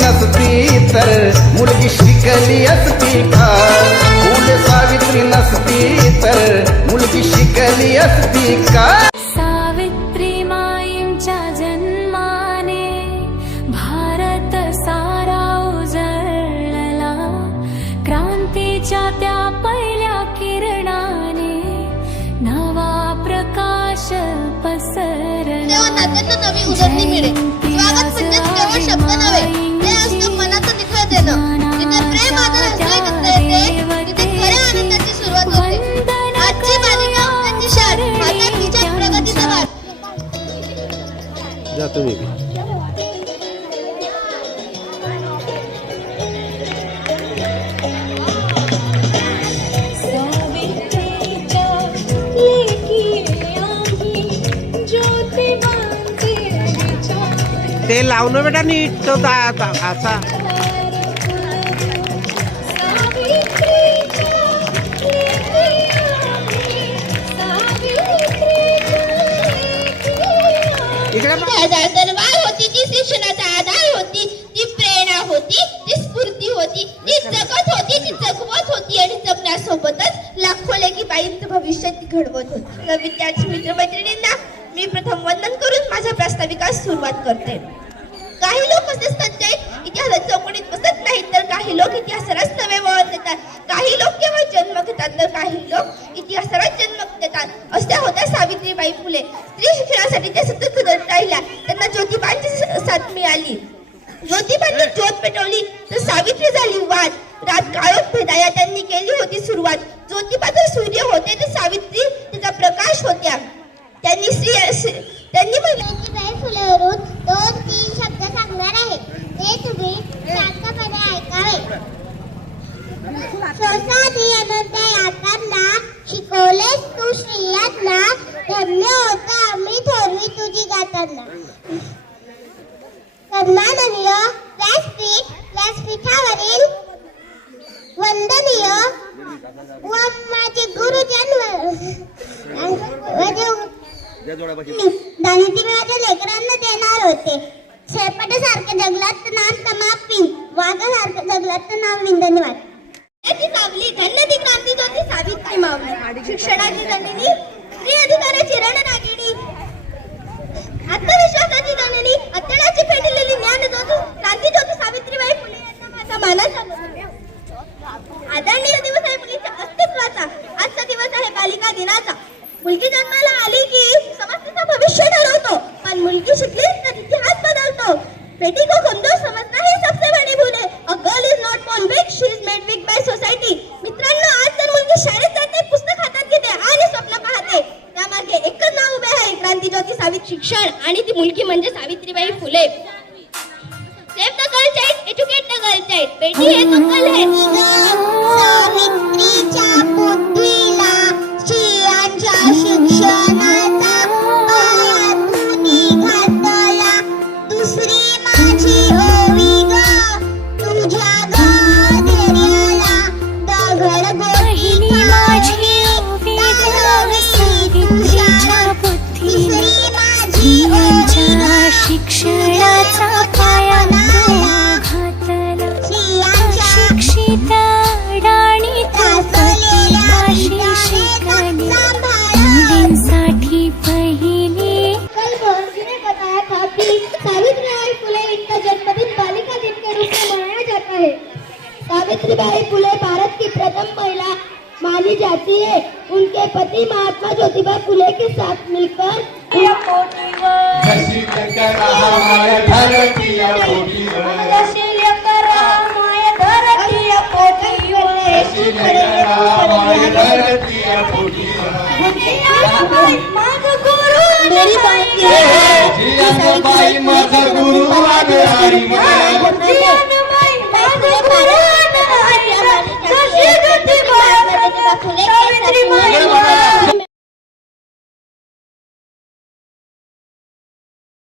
नसती तर मुलगी शिकली असती का? फुले सावित्री नसती तर मुलगी शिकली असती का? सावित्री माईंच्या जन्माने भारत सारा उजळला, क्रांतीच्या त्या पहिल्या किरणाने नवा प्रकाश पसरला. नात्यांना नवी उजळणी मिळेल. स्वागत म्हणजेच केवळ शब्द नव्हे, ते असतं मनाचं निखळ देणं. जिथे प्रेम आदर हसू येते तिथे खऱ्या आनंदाची सुरुवात होते. आजची बालिका त्यांची शान हातात तिच्या प्रगतीचा वाट. जा तुम्ही ते लावणं बेटा नीट तो असा. तलवार होती ती, शिक्षणाचा आधार होती ती, प्रेरणा होती ती, स्फूर्ती होती ती, जगत होती ती, जगवत होती आणि जगण्यासोबतच लाखो लेकी बाईंचं भविष्य ती घडवत होती. विद्यार्थी मित्रमैत्रिणींना मी प्रथम वंदन करून माझ्या प्रास्ताविकास सुरुवात करते. काही लोक असे संजय इतिहासाच्या चौकटीत बसत नाहीत, तर काही लोक इतिहासालाच नवे वळण देतात. काही लोक केवळ जन्म घेतात, तर काही लोक इतिहासालाच जन्म देतात. अशा होत्या सावित्रीबाई फुले. स्त्री शिक्षणासाठी त्या सतत करत राहिल्या. त्यांना ज्योतिबांची साथ मिळाली. ज्योतिबांनी ज्योत पेटवली तर सावित्री झाली वाद. रात काळोख भेदाया त्यांनी केली होती सुरुवात. ज्योतिबा तर सूर्य होते तर सावित्री त्याचा प्रकाश होत्या. त्यांनी सावित्रीबाई फुलेवरून 2-3 शब्द सांगणार आहे, ते तुम्ही शांतपणे ऐकावे. सोसादी अनंत यातना शिकवलेस तू श्रेयांना, धन्य होता आम्ही थोरवी तुझी गाताना. सन्माननीय व्यासपीठावरील वंदनीय व माझे गुरुजन दानिती माझ्या लेकरांना देणार होते. शेपटासारखं जगलात नाम तमापी, वाघासारखं जगलात नाव विंदनी वाट. सावली धन्य ती क्रांती ज्योती सावित्री मावली. शिक्षणाची जननी, स्त्री अधिकाराची रणरागिणी, आत्मविश्वासाची जननी, अत्याची पेटलेली ज्ञान ज्योती क्रांती ज्योती सावित्रीबाई फुले यांना माझा मानाचा आदरणीय दिवस आहे मुलीच्या अस्तित्वाचा. आजचा दिवस आहे बालिका दिनाचा. मुलगी जन्माला आली की समाज तिचं भविष्य ठरवतो, पण मुलगी शिकली तर इतिहास बदलतो. बेटी को कमजोर समझना ही सबसे बड़ी भूल है. A girl is not born weak, she is made weak by society. मित्रांनो, आज तर मुलगी शाळेत जाते, पुस्तक हातात घेते आणि स्वप्न पाहते. त्यामागे एकच नाव उभे आहे, क्रांती ज्योती सावित्री शिक्षण. आणि ती मुलगी म्हणजे Savitribai Phule. Save the girl child, educate the girl child. बेटी है तो कल है. सावित्रीच्या बुद्धीला स्त्रियांच्या शिक्षणाचा पायातूनी घातला. दुसरी माझी ओवी ग तुझ्या गाधेऱ्याला, दगड गोटी माझी सावित्रीच्या बुद्धीला स्त्रियांच्या शिक्षणाचा पाया घातला. शिक्षित अडाणी मुलींसाठी पहिली. कल मोहनजी ने बताया था कि सावित्रीबाई फुले इनका जन्मदिन बालिका दिन के रूप में मनाया जाता है. सावित्रीबाई फुले भारत की प्रथम महिला मानी जाती है. उनके पति महात्मा ज्योतिबा फुले के साथ मिलकर मेरी बात